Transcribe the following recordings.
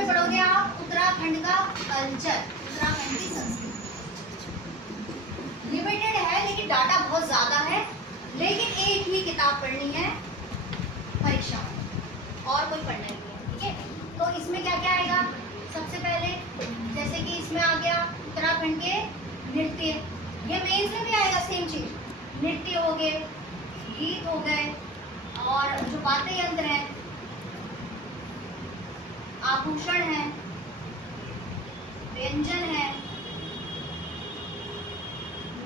में पढ़ोगे आप उत्तराखंड का कल्चर, उत्तराखंड की संस्कृति। लिमिटेड है लेकिन डाटा बहुत ज्यादा है, लेकिन एक ही किताब पढ़नी है परीक्षा में, और कोई पढ़ना नहीं है, ठीक है। तो इसमें क्या क्या आएगा, सबसे पहले जैसे कि इसमें आ गया उत्तराखंड के नृत्य, ये मेंस में भी आएगा सेम चीज, नृत्य हो गए, गीत हो गए, और जो वाद्य यंत्र है, आभूषण है, व्यंजन है,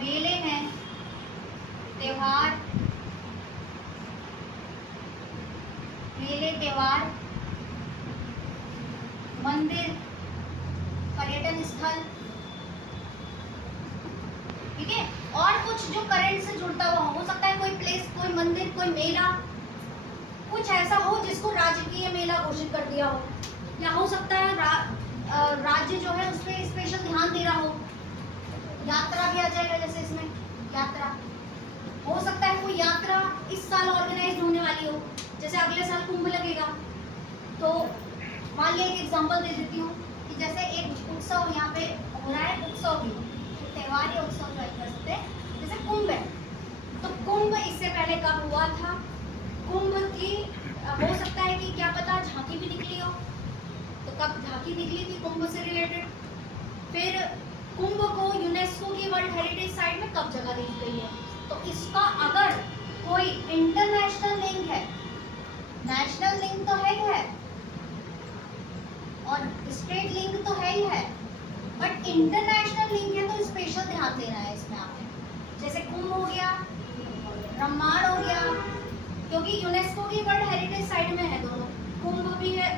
मेले हैं, त्योहार, मेले त्योहार, मंदिर, पर्यटन स्थल, ठीक है। और कुछ जो करंट से जुड़ता हुआ हो सकता है, कोई प्लेस, कोई मंदिर, कोई मेला, कुछ ऐसा हो जिसको राजकीय मेला घोषित कर दिया हो, या हो सकता है राज्य जो है उस पर स्पेशल ध्यान दे रहा हो। यात्रा भी आ जाएगा, जैसे इसमें यात्रा हो सकता है, कोई यात्रा इस साल ऑर्गेनाइज होने वाली हो, जैसे अगले साल कुंभ लगेगा, तो मान लिया एक एग्जांपल दे देती हूँ कि जैसे एक उत्सव यहाँ पे हो रहा है, उत्सव भी त्योहार या उत्सव ज्वाइन कर सकते हैं, जैसे कुंभ है, तो कुंभ इससे पहले कब हुआ था, कुंभ की हो सकता है कि क्या पता झांकी भी निकली हो, तो कब झांकी निकली थी कुंभ से रिलेटेड, फिर कुंभ को यूनेस्को की वर्ल्ड हेरिटेज साइट में कब जगह दी गई है, तो इसका अगर कोई इंटरनेशनल लिंक है, नेशनल लिंक तो है ही है और स्टेट लिंक तो है ही है, बट इंटरनेशनल लिंक है तो स्पेशल ध्यान देना है इसमें आपने। जैसे कुंभ हो गया, ब्रह्मांड हो गया, क्योंकि यूनेस्को की वर्ल्ड हेरिटेज साइट में है दोनों, कुंभ भी है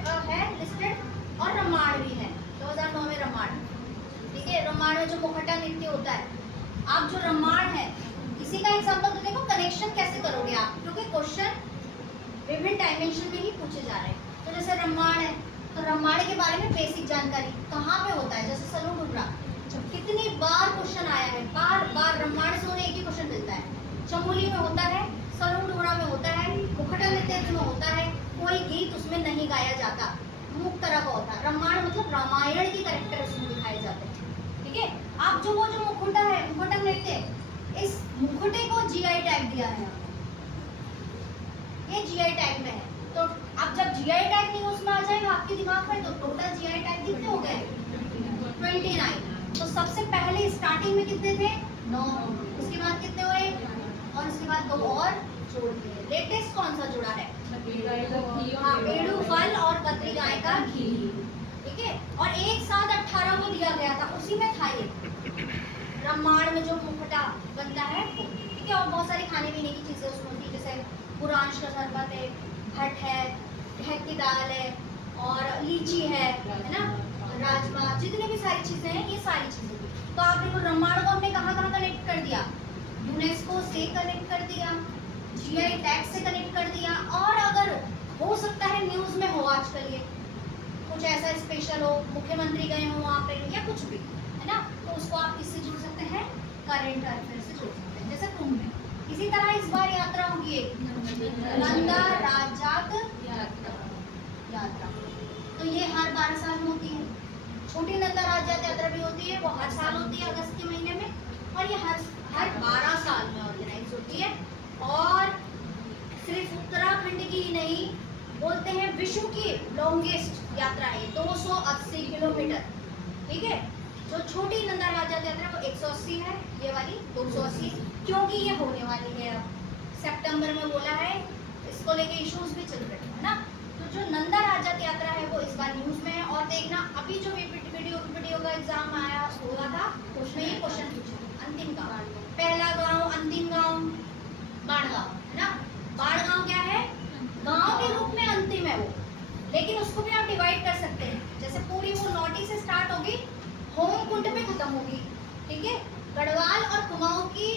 लिस्टेड और ब्रह्मांड भी है, 2009 में ब्रह्मांड, ठीक है। ब्रह्मांड में जो मुखटा नृत्य होता है, आप जो ब्रह्मांड है इसी का एग्जांपल तो देखो, कनेक्शन कैसे करोगे आप, क्योंकि क्वेश्चन विभिन्न डायमेंशन में ही पूछे जा रहे हैं। तो जैसे ब्रह्मांड है, तो ब्रह्मांड के बारे में बेसिक जानकारी कहाँ पे होता है, जैसे सलून डुबरा, कितनी बार क्वेश्चन आया है, बार बार ब्रह्मांड से उन्हें एक ही क्वेश्चन मिलता है, चमोली में होता है, सलून डुबरा में होता है, मुखटा नृत्य में होता है, कोई गीत उसमें नहीं गाया जाता, मुक्त तरह का होता है। ब्रह्मांड मतलब रामायण की कैरेक्टर उसमें दिखाए जाते हैं, ठीक है। आप जो वो जो मुखटा है, मुखटा नृत्य, इस मुखटे को जीआई टैग दिया है, ये जीआई टैग में है, तो अब जब जीआई टैग नहीं उसमें आ जाएगा आपके दिमाग में, तो टोटल जीआई टैग कितने हो गए, 29। तो सबसे पहले स्टार्टिंग में कितने थे, 9, उसके बाद कितने हुए, और उसके बाद 2 और जोड़ दिए। लेटेस्ट कौन सा जुड़ा है, हाँ, पेड़ू फल और बद्री गाय का घी, ठीक है। और एक साथ 18 को दिया गया था, उसी में था ये ब्रह्मांड में जो मुखटा बनता है वो, ठीक है। और बहुत सारी खाने पीने की चीजें उसमें होती है, जैसे पुरांश का शरबत है, भट है, ढक की दाल है, और लीची है ना, राजमा, जितनी भी सारी चीजें हैं, ये सारी चीजें। तो आप देखो ब्रह्मांड को हमने कहाँ कहाँ कनेक्ट कर दिया, यूनेस्को से कनेक्ट कर दिया, जीआई टैग से कनेक्ट कर दिया, और अगर हो सकता है न्यूज में हो आजकल ये कुछ ऐसा स्पेशल हो, मुख्यमंत्री गए हो वहाँ पे या कुछ भी, है ना, तो उसको आप किससे जोड़ सकते हैं, करेंट अफेयर से जोड़ सकते हैं, जैसे कुंभ में। इसी तरह इस बार यात्रा होगी एक नंदा राजात यात्रा, तो ये हर 12 साल में होती है। छोटी नंदा राजात यात्रा भी होती है, वो हर साल होती है अगस्त के महीने में, और ये हर 12 साल में ऑर्गेनाइज होती है, और सिर्फ उत्तराखंड की ही नहीं, बोलते हैं विश्व की लॉन्गेस्ट यात्रा है, 280 किलोमीटर, ठीक है। जो छोटी नंदा राजात यात्रा वो 180 है, ये वाली 280, क्योंकि ये होने वाली है अब सितंबर में, बोला है, इसको लेके इश्यूज भी चल रहे हैं ना। तो जो नंदा राजात यात्रा है वो इस बार न्यूज में है, और देखना अभी जो वीडियो का एग्जाम आया हुआ था उसमें ये क्वेश्चन पूछा, अंतिम गाँव, पहला गाँव, अंतिम गाँव, बाड़गांव, है ना। बाड़गांव क्या है, गाँव के रूप में अंतिम है वो, लेकिन उसको भी आप डिवाइड कर सकते हैं, जैसे पूरी वो नोटी से स्टार्ट होगी, होमकुंड पे खत्म होगी, ठीक है। गढ़वाल और कुमाऊं की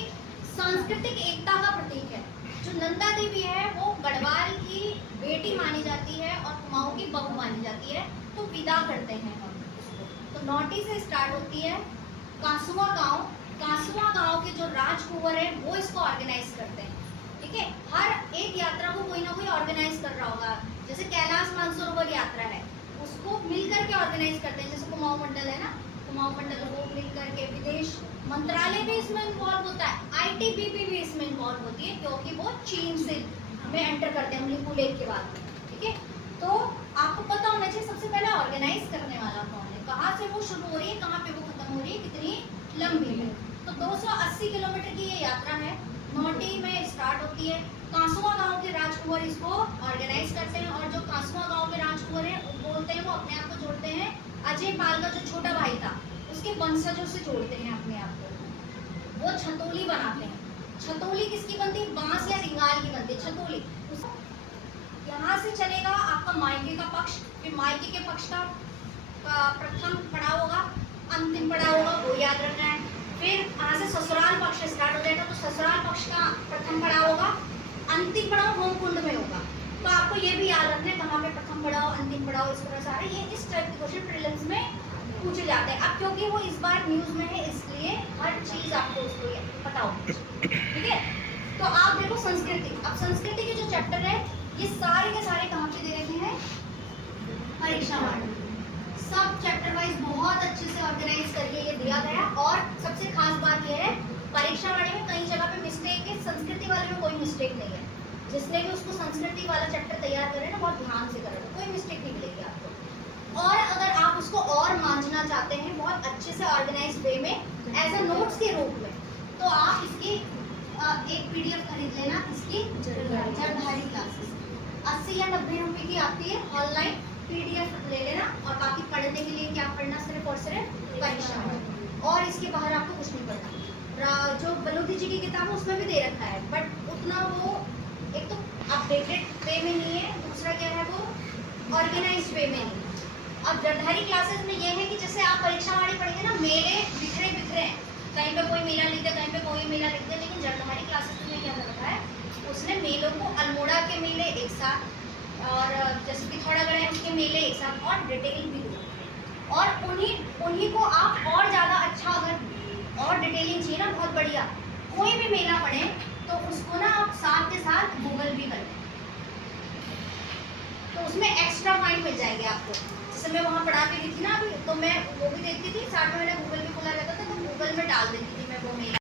सांस्कृतिक एकता का प्रतीक है। जो नंदा देवी है वो गढ़वाल की बेटी मानी जाती है और कुमाऊं की बहू मानी जाती है, तो विदा करते हैं हम उसको। तो नोटी से स्टार्ट होती है, कासुआ गांव के जो राजकुंवर है वो इसको ऑर्गेनाइज करते हैं, ठीक है। हर एक यात्रा को कोई ना कोई ऑर्गेनाइज कर रहा होगा, जैसे कैलाश मानसरोवर यात्रा है, उसको मिलकर के ऑर्गेनाइज करते हैं, जैसे कुमाऊं मंडल है ना, कुमाऊं मंडल को मिल करके विदेश मंत्रालय भी इसमें इन्वॉल्व होता है, आईटीबीपी भी इसमें इन्वॉल्व होती है, क्योंकि वो चीन से हमें एंटर करते हैं उंगली लेक के बाद। ठीक है, तो आपको पता होना चाहिए सबसे पहले ऑर्गेनाइज करने वाला कौन है, कहाँ से वो शुरू हो रही है, कहाँ पे वो खत्म हो रही है, कितनी लंबी है। तो 280 किलोमीटर की ये यात्रा है, नौटी में स्टार्ट होती है। कांसुआ गांव के राजकुंवर इसको ऑर्गेनाइज करते हैं, और जो कांसुआ गांव के राजकुंवर हैं वो बोलते हैं, वो अपने आप को जोड़ते हैं अजय पाल का जो छोटा भाई था उसके वंशजों से जोड़ते हैं अपने आप को। वो छतोली बनाते हैं। छतोली किसकी बनती है? बांस या रिंगाल की बनती है छतोली। यहाँ से चलेगा आपका मायके का पक्ष, फिर मायके के पक्ष का प्रथम पड़ाव होगा, अंतिम पड़ाव होगा, वो याद रखना है। फिर यहाँ से ससुराल पक्ष स्टार्ट हो जाएगा, तो ससुराल पक्ष का प्रथम पड़ाव होगा, अंतिम पड़ाव होम कुंड में होगा। तो आपको ये भी याद रखना है कहाँ पे प्रथम पड़ाव, अंतिम पड़ाव, इस तरह सारे ये इस टाइप के क्वेश्चन प्रीलिम्स में पूछे जाते हैं। अब क्योंकि वो इस बार न्यूज में है इसलिए हर चीज आपको उसको पता होगी। ठीक है, तो आप देखो संस्कृति। अब संस्कृति के जो चैप्टर है ये सारे के सारे कहाँ पे दे रखे हैं? परीक्षा वाले। सब चैप्टर वाइज बहुत अच्छे से ऑर्गेनाइज करके ये दिया गया। और सबसे खास बात यह है परीक्षा वाले में कई जगह पे मिस्टेक है, संस्कृति वाले में कोई मिस्टेक नहीं है। जिसने भी उसको संस्कृति वाला चैप्टर तैयार करे ना बहुत ध्यान से करे, कोई मिस्टेक नहीं मिलेगी आपको। और अगर आप उसको और मांझना चाहते हैं बहुत अच्छे से ऑर्गेनाइज वे में एज अ नोट्स के रूप में, तो आप इसकी एक पीडीएफ खरीद लेना, इसकी जड़धारी क्लासेस 80 या 90 रुपए की आती है, ऑनलाइन पीडीएफ ले लेना। और बाकी पढ़ने के लिए क्या पढ़ना, सिर्फ और सिर्फ परीक्षा में, और इसके बाहर आपको कुछ नहीं पढ़ना। जो बलूती जी की किताब है उसमें भी दे रखा है, बट उतना वो एक तो अपडेटेड वे में नहीं है, दूसरा क्या है वो ऑर्गेनाइज वे में नहीं। अब जड़धारी क्लासेस में ये है कि जैसे आप परीक्षा वाली पढ़ेंगे ना, मेले बिखरे बिखरे हैं, कहीं पे कोई मेला लिखते, कहीं पे कोई मेला लिखते, लेकिन जड़धारी क्लासेस में क्या कर रखा है, उसने मेलों को अल्मोड़ा के मेले एक साथ, और जैसे पिथौरागढ़ है उसके मेले एक साथ, और डिटेल भी दो। और उन्हीं को आप और ज़्यादा अच्छा, अगर और डिटेलिंग चाहिए ना बहुत बढ़िया, कोई भी मेला पढ़े तो उसको ना आप साथ के साथ गूगल भी करें, तो उसमें एक्स्ट्रा पॉइंट मिल जाएंगे आपको। जैसे मैं वहाँ पढ़ा के गई थी ना अभी, तो मैं वो भी देखती थी, साथ में मैंने गूगल भी खोला रहता था, तो गूगल में डाल देती थी मैं वो मेला।